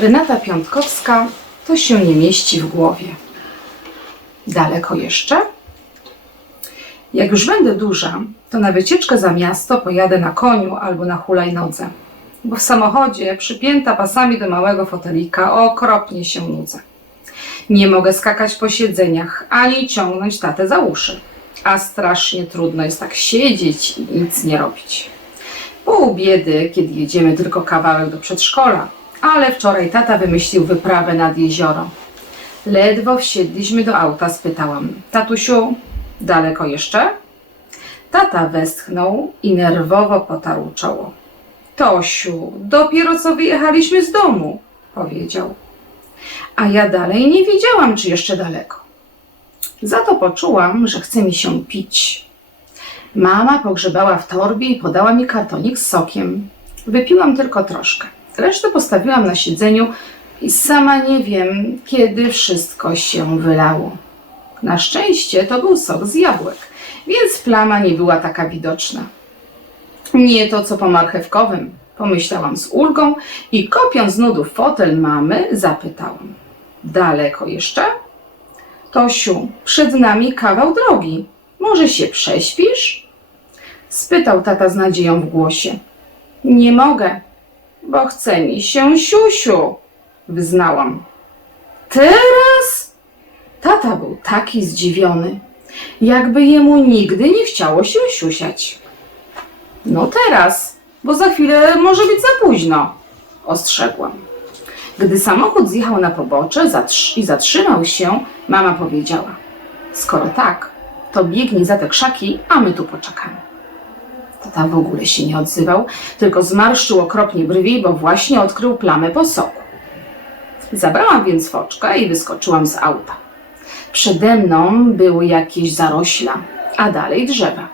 Renata Piątkowska to się nie mieści w głowie. Daleko jeszcze? Jak już będę duża, to na wycieczkę za miasto pojadę na koniu albo na hulajnodze. Bo w samochodzie, przypięta pasami do małego fotelika, okropnie się nudzę. Nie mogę skakać po siedzeniach, ani ciągnąć tatę za uszy. A strasznie trudno jest tak siedzieć i nic nie robić. Pół biedy, kiedy jedziemy tylko kawałek do przedszkola, ale wczoraj tata wymyślił wyprawę nad jezioro. Ledwo wsiedliśmy do auta, spytałam: Tatusiu, daleko jeszcze? Tata westchnął i nerwowo potarł czoło. Tosiu, dopiero co wyjechaliśmy z domu, powiedział. A ja dalej nie wiedziałam, czy jeszcze daleko. Za to poczułam, że chce mi się pić. Mama pogrzebała w torbie i podała mi kartonik z sokiem. Wypiłam tylko troszkę. Resztę postawiłam na siedzeniu i sama nie wiem, kiedy wszystko się wylało. Na szczęście to był sok z jabłek, więc plama nie była taka widoczna. Nie to co po marchewkowym, pomyślałam z ulgą i kopiąc z nudów fotel mamy, zapytałam. Daleko jeszcze? Tosiu, przed nami kawał drogi. Może się prześpisz? Spytał tata z nadzieją w głosie. Nie mogę, bo chce mi się siusiu, wyznałam. Teraz? Tata był taki zdziwiony, jakby jemu nigdy nie chciało się siusiać. No teraz, bo za chwilę może być za późno, ostrzegłam. Gdy samochód zjechał na pobocze i zatrzymał się, mama powiedziała: Skoro tak, to biegnij za te krzaki, a my tu poczekamy. Tata w ogóle się nie odzywał, tylko zmarszczył okropnie brwi, bo właśnie odkrył plamę po soku. Zabrałam więc foczkę i wyskoczyłam z auta. Przede mną były jakieś zarośla, a dalej drzewa.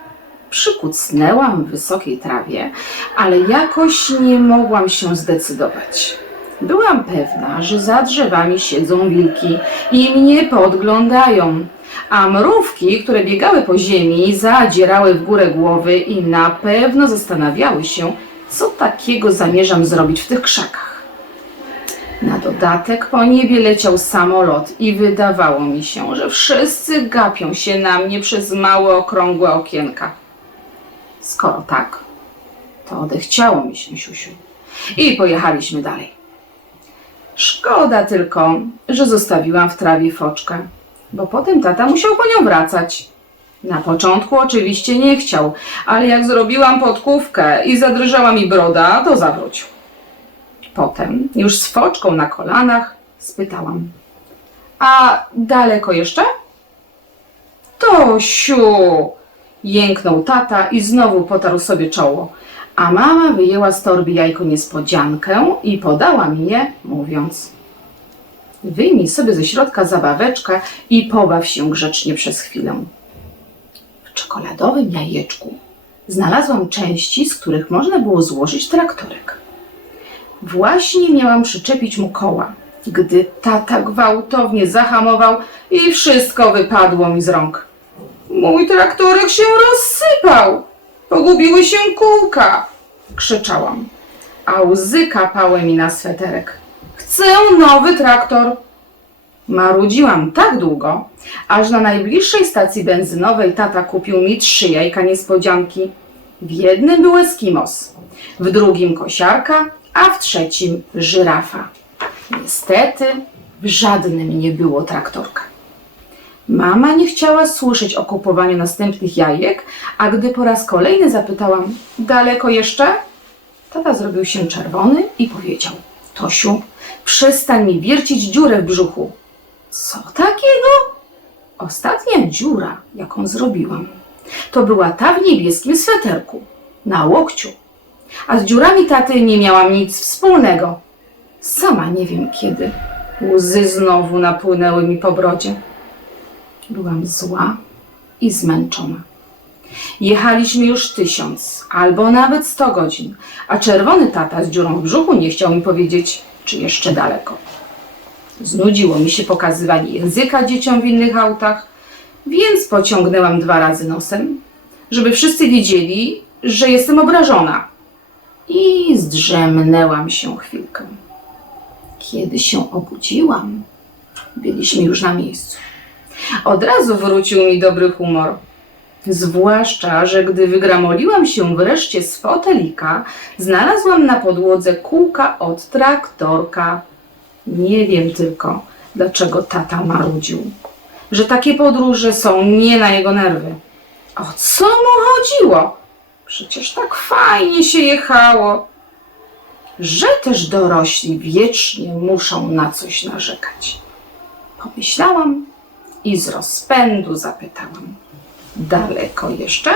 Przykucnęłam w wysokiej trawie, ale jakoś nie mogłam się zdecydować. Byłam pewna, że za drzewami siedzą wilki i mnie podglądają, a mrówki, które biegały po ziemi, zadzierały w górę głowy i na pewno zastanawiały się, co takiego zamierzam zrobić w tych krzakach. Na dodatek po niebie leciał samolot i wydawało mi się, że wszyscy gapią się na mnie przez małe, okrągłe okienka. Skoro tak, to odechciało mi się, siusiu. I pojechaliśmy dalej. Szkoda tylko, że zostawiłam w trawie foczkę, bo potem tata musiał po nią wracać. Na początku oczywiście nie chciał, ale jak zrobiłam podkówkę i zadrżała mi broda, to zawrócił. Potem, już z foczką na kolanach, spytałam: A daleko jeszcze? Tosiu! Jęknął tata i znowu potarł sobie czoło. A mama wyjęła z torby jajko niespodziankę i podała mi je, mówiąc: Wyjmij sobie ze środka zabaweczkę i pobaw się grzecznie przez chwilę. W czekoladowym jajeczku znalazłam części, z których można było złożyć traktorek. Właśnie miałam przyczepić mu koła, gdy tata gwałtownie zahamował i wszystko wypadło mi z rąk. Mój traktorek się rozsypał! Pogubiły się kółka! Krzyczałam, a łzy kapały mi na sweterek. Chcę nowy traktor! Marudziłam tak długo, aż na najbliższej stacji benzynowej tata kupił mi trzy jajka niespodzianki. W jednym był Eskimos, w drugim kosiarka, a w trzecim żyrafa. Niestety w żadnym nie było traktorka. Mama nie chciała słyszeć o kupowaniu następnych jajek, a gdy po raz kolejny zapytałam, daleko jeszcze? Tata zrobił się czerwony i powiedział, Tosiu, przestań mi wiercić dziurę w brzuchu. Co takiego? Ostatnia dziura, jaką zrobiłam, to była ta w niebieskim sweterku, na łokciu. A z dziurami taty nie miałam nic wspólnego. Sama nie wiem kiedy. Łzy znowu napłynęły mi po brodzie. Byłam zła i zmęczona. Jechaliśmy już tysiąc albo nawet sto godzin, a czerwony tata z dziurą w brzuchu nie chciał mi powiedzieć, czy jeszcze daleko. Znudziło mi się pokazywanie języka dzieciom w innych autach, więc pociągnęłam dwa razy nosem, żeby wszyscy wiedzieli, że jestem obrażona. I zdrzemnęłam się chwilkę. Kiedy się obudziłam, byliśmy już na miejscu. Od razu wrócił mi dobry humor. Zwłaszcza, że gdy wygramoliłam się wreszcie z fotelika, znalazłam na podłodze kółka od traktorka. Nie wiem tylko, dlaczego tata marudził, że takie podróże są nie na jego nerwy. O co mu chodziło? Przecież tak fajnie się jechało, że też dorośli wiecznie muszą na coś narzekać. Pomyślałam i z rozpędu zapytałam. Daleko jeszcze?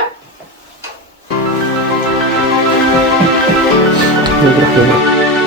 Dobra, dobra.